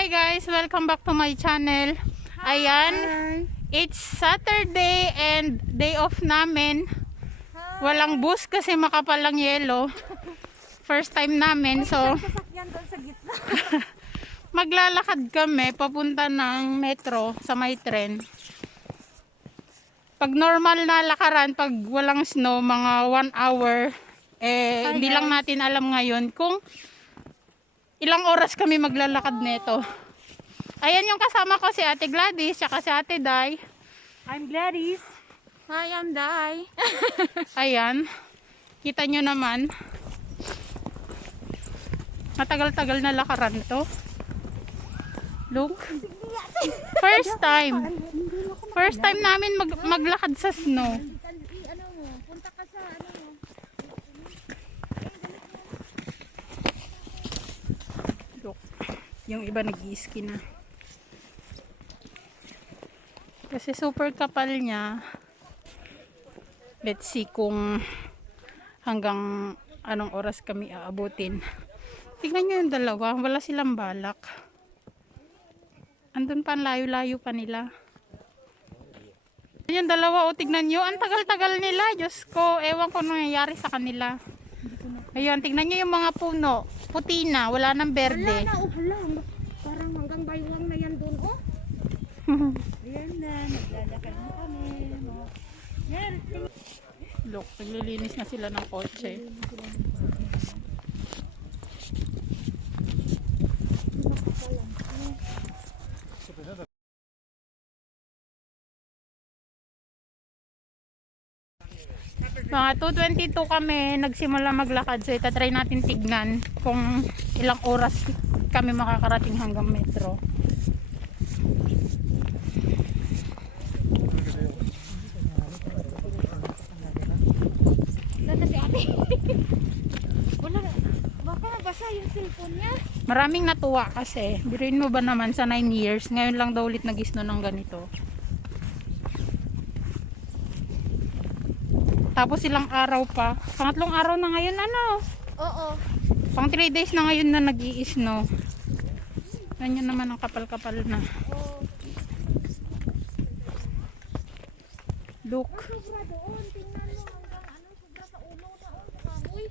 Hi guys, welcome back to my channel. Ayan, it's Saturday and day off namin. Walang bus kasi makapal lang yelo. First time namin, so maglalakad kami papunta ng metro sa may tren. Pag normal na lakaran, pag walang snow, mga 1 hour, hindi lang natin alam ngayon kung ilang oras kami maglalakad neto. Ayan yung kasama ko, si Ate Gladys, saka si Ate Day. I'm Gladys. Hi, I'm Day. Ayan, kita nyo naman. Matagal-tagal na lakaran to. Look. First time. First time namin maglakad sa snow. Punta ka sa Look. Yung iba nag-i-ski na. Kasi super kapal niya. Let's see kung hanggang anong oras kami aabutin. Tignan nyo yung dalawa. Wala silang balak. Andun pa, layo-layo pa nila. Yung dalawa, o tignan nyo. Ang tagal-tagal nila. Diyos ko, ewan ko nangyayari sa kanila. Ayun, tignan nyo yung mga puno. Puti na, wala nang berde. Wala na, lang. Parang hanggang baywang na yan doon, oh. Ayan na, naglalakad na kami. Yan. Look, naglilinis na sila ng kotse. Mga 2:22 kami nagsimula maglakad, so itatry natin tignan kung ilang oras kami makakarating hanggang metro. Sana si ate. Wala, baka nabasa yung cellphone niya. Maraming natuwa kasi. Biruin mo ba naman sa 9 years, ngayon lang daw ulit nag-snow ng ganito. Tapos ilang araw pa. Pangatlong araw na ngayon, ano? Oo. Pang 3 days na ngayon na nag-i-snow. Ganyan naman ang kapal-kapal na. Look. Sobra doon, tingnan mo hanggang ano, sobra sa ulo na, oh, kahoy.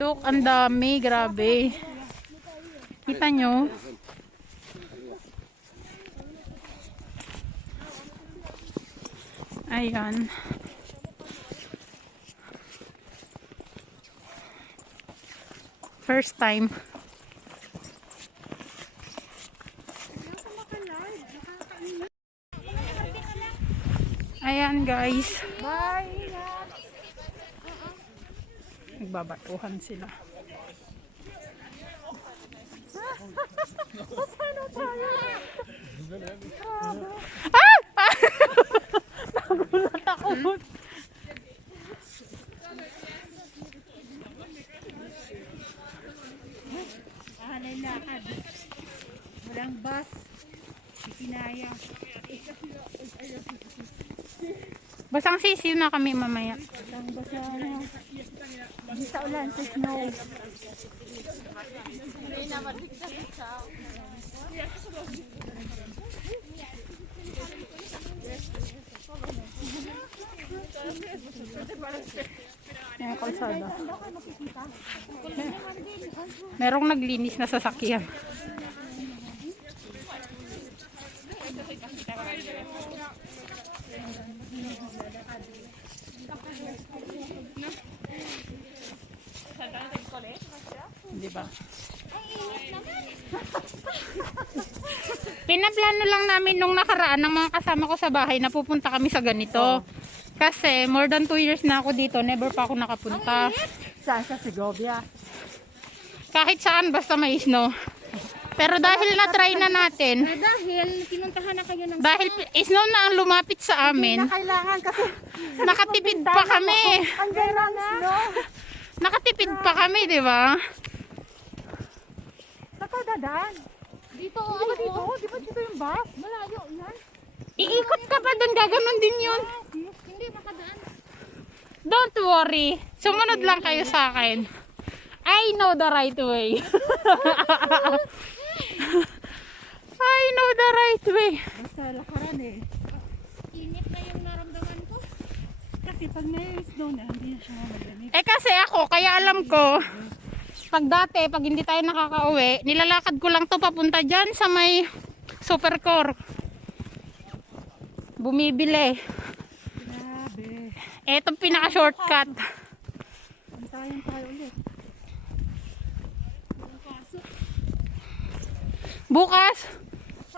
Look, ang dami. Grabe. Kita nyo? Ayan. First time. Ayan guys. Bye. Nagbabatuhan sila. Ah! Nagulat ako. Ahanay lakad. Walang bus. Ikinaya. Basang sisiw na kami mamaya. Walang basa na. Hindi sa ulan, sa snow. Ayan, kalsada. Merong naglinis na sasakyan. Diba? Pinaplano lang namin nung nakaraan ng mga kasama ko sa bahay na pupunta kami sa ganito. Kasi more than 2 years na ako dito, never pa ako nakapunta. Saan sa Segovia? Kahit saan basta may snow. Pero dahil na-try na natin, Dahil pinuntahan na kayo ng dahil snow na ang lumapit sa amin, Kailangan kasi nakatipid pa kami. ang ganda na. Nakatipid pa kami, di ba? Saka dadaan. dito, Di ba dito? Di ba dito yung bus? malayo yan. Iikot ka pa doon, gaganon din yun. Hindi makadaan. Don't worry. Sumunod lang kayo sa akin. I know the right way. I know the right way. Basta lakaran eh. Init na yung naramdaman ko. Kasi pag may snow na, hindi na siya mamalamig. Eh kasi ako, kaya alam ko, pag dati, pag hindi tayo nakakauwi, nilalakad ko lang to papunta dyan sa may Supercore. Bumibili. Grabe. Etong pinaka-shortcut. Antayin tayo ulit. Bukas,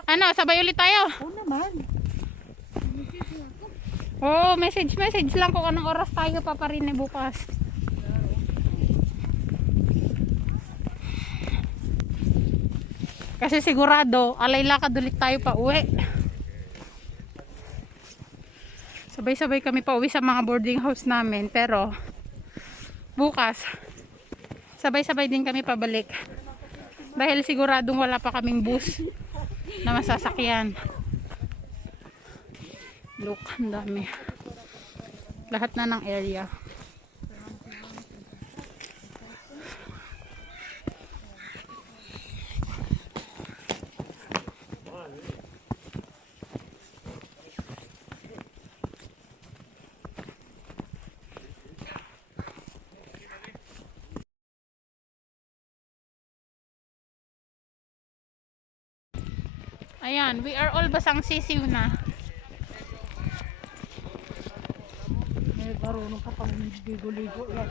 ano, sabay ulit tayo. Oo naman. Oo, message lang kung anong oras tayo paparin bukas. Kasi sigurado, alay lakad ulit tayo pa uwi. Sabay-sabay kami pa uwi sa mga boarding house namin. Pero, bukas, sabay-sabay din kami pabalik. Dahil siguradong wala pa kaming bus na masasakyan. Look, ang dami. Lahat na ng area. Ayan, we are all basang sisiw na. May marunong ka pang ligo-ligo yan.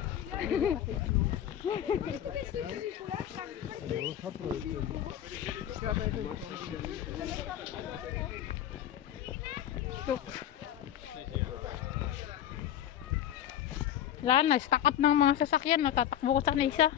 Look. Wala na, stack up ng mga sasakyan. No? Tatakbo ko sana isa.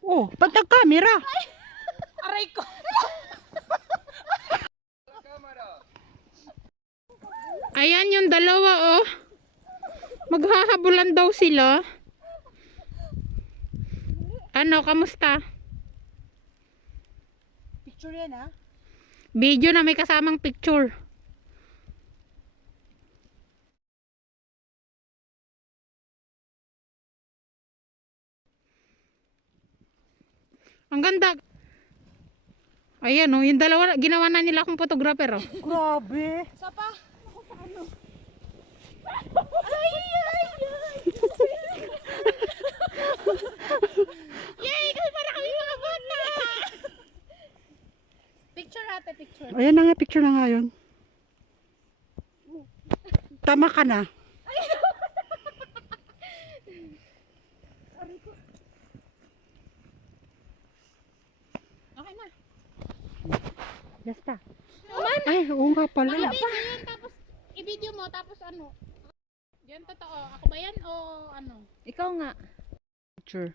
Oh, ba't nag-camera? Aray ko! Ayan yung dalawa oh. Maghahabulan daw sila. Ano, kamusta? Picture yan ha? Video na may kasamang picture. Ang ganda. Ayan oh, yung dalawa ginawa na nila akong photographer oh. Grabe. Sapa. Yay! Kasi para kami mga bata! Picture ate, picture. Ayan na nga, picture na nga yun. Tama ka na. Okay na. Basta. Ay, oo nga pala. Wala pa. Yan, tapos i-video mo, tapos ano? Yan totoo. Ako ba yan o ano? Ikaw nga. Picture.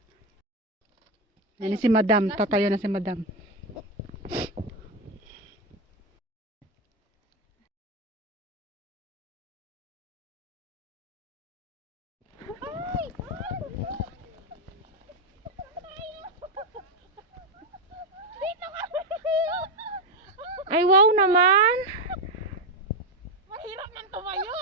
Yan si Madam. Tatayo na si Madam. Ay, wow naman. Mahirap nang tumayo.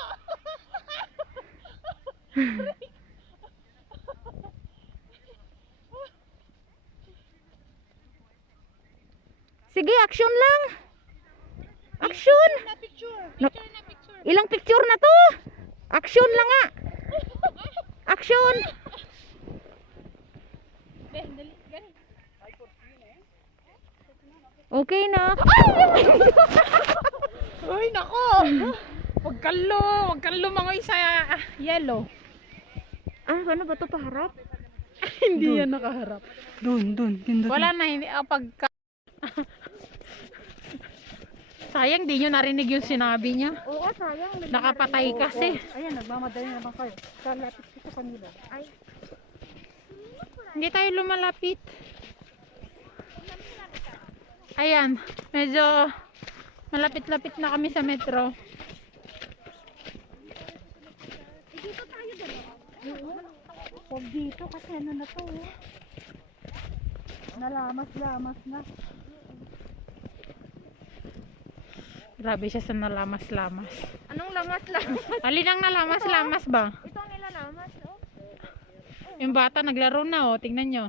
Sige, action lang. Action. Na picture. No. Picture na picture. Ilang picture na to? Action lang nga. Action. Dali, dali. Okay na. Uy, nako. Huwag kang lumangoy sa yellow. Ah, ano ba to paharap? Hindi yan nakaharap. Doon. Wala na, hindi. Pagka... Sayang, di nyo narinig yung sinabi niya. Oo, sayang. Nakapatay kasi. Ayan, nagmamadali naman kayo. Kalapit ko sa kanila. Ay, Hindi tayo lumalapit. Ayan, medyo malapit-lapit na kami sa metro. Dito tayo doon. Huwag dito kasi ano na to. Nalamas-lamas na. Grabe siya sa nalamas-lamas. Anong lamas-lamas? Alin ang nalamas-lamas ba? Ito ang ilalamas, oh. Yung bata naglaro na oh, tingnan nyo.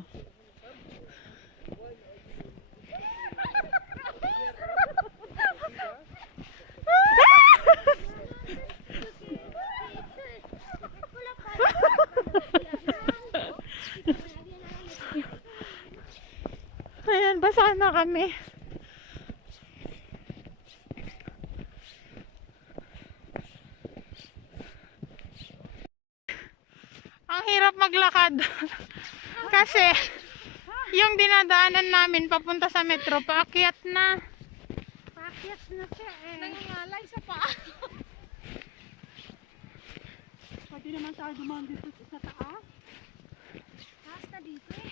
Ayan, basa na kami. Ang hirap maglakad. Kasi yung dinadaanan namin papunta sa metro, paakyat na. Pakyat na siya eh. Nangangalay sa paa. Pwede naman tayo dumaan dito sa taas. Taas na dito eh.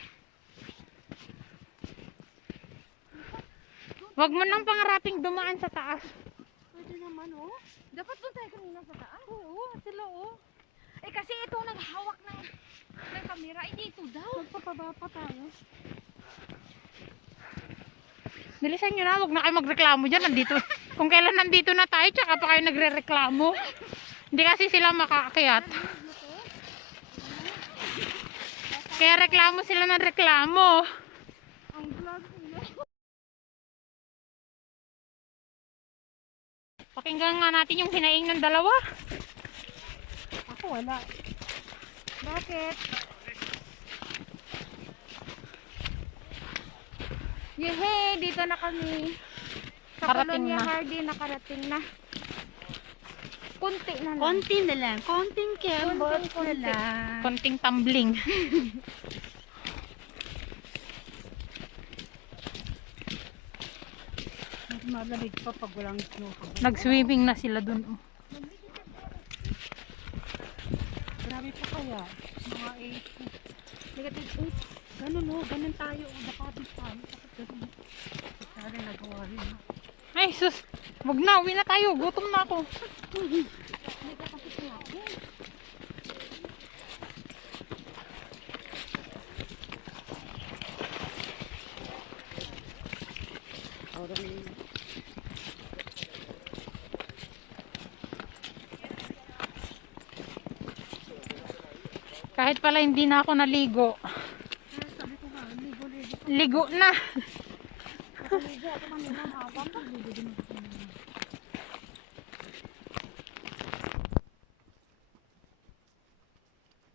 Wag mo nang pangarating dumaan sa taas. Pwede naman oh. Dapat doon tayo kanina sa taas. Oo, sila oh. Eh kasi ito naghawak ng kamera. Eh dito daw. Magpapaba pa tayo. Bilisan nyo na, wag na kayo magreklamo dyan. Nandito, kung kailan nandito na tayo, tsaka pa kayo nagre-reklamo. Hindi kasi sila makaakyat. Kaya reklamo sila ng reklamo. Ang vlog nila. Pakinggan nga natin yung hinaing ng dalawa. Ako wala. Bakit? Yehey, dito na kami. Sa Karating Colonia na. Hardy, nakarating na. Kunti na lang. Konti na lang. Konting kembot na Konting-konti. lang. Konting tumbling. Mas malamig pa pag walang snow. Nag-swimming na sila dun. Oh. Grabe pa kaya. Mga 8. Negative Ganun o. Ganun tayo. Nakabit tayo. Ganun. Sana nagawa rin. Ay, sus. Wag na, uwi na tayo. Gutom na ako. Kahit pala hindi na ako naligo. Sabi ko nga, ligo-ligo. Ligo na. Ligo ako kanina habang ligo din ako.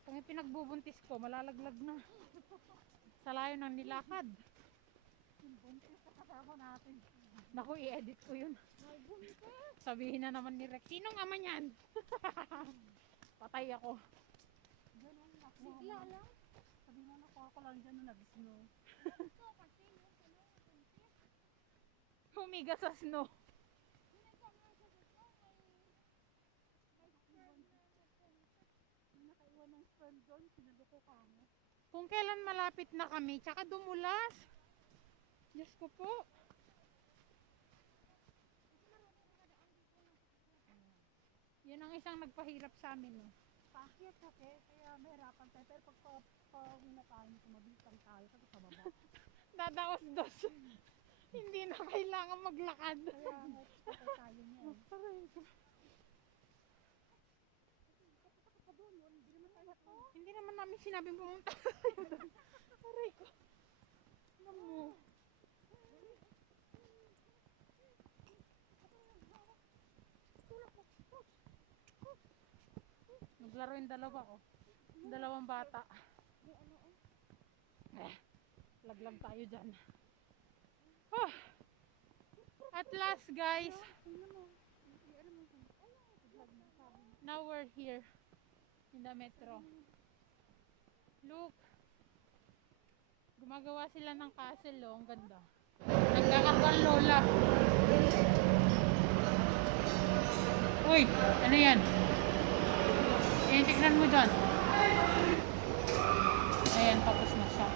Kung pinagbubuntis ko, malalaglag na. Sa layo ng nilakad. Naku, i-edit ko yun. Sabihin na naman ni Rex, sinong ama niyan? Patay ako. Bigla lang. Sabi mo na ako lang dyan na nag-snow. Humiga sa snow. Nakaiwan ng friend doon. Sinuloko ka mo. Kung kailan malapit na kami, tsaka dumulas. Diyos ko po. Yan ang isang nagpahirap sa amin. No? Pakyat kasi, kaya mahirapan tayo. Pero pag nakain, kumabitang tayo kasi sa baba. Dadaos-dos. Hindi na kailangan maglakad. Kaya expect tayo niya. Hindi naman namin sinabing pumunta tayo doon. Aray ko. Ano mo? Naglaro yung dalawa oh. Yung dalawang bata. Laglag tayo dyan. Oh. At last guys. Now we're here in the metro. Look. Gumagawa sila ng castle oh. Ang ganda. Nagkakargang lola. Uy, ano yan? Tingnan mo dyan. Ayan, tapos na siya.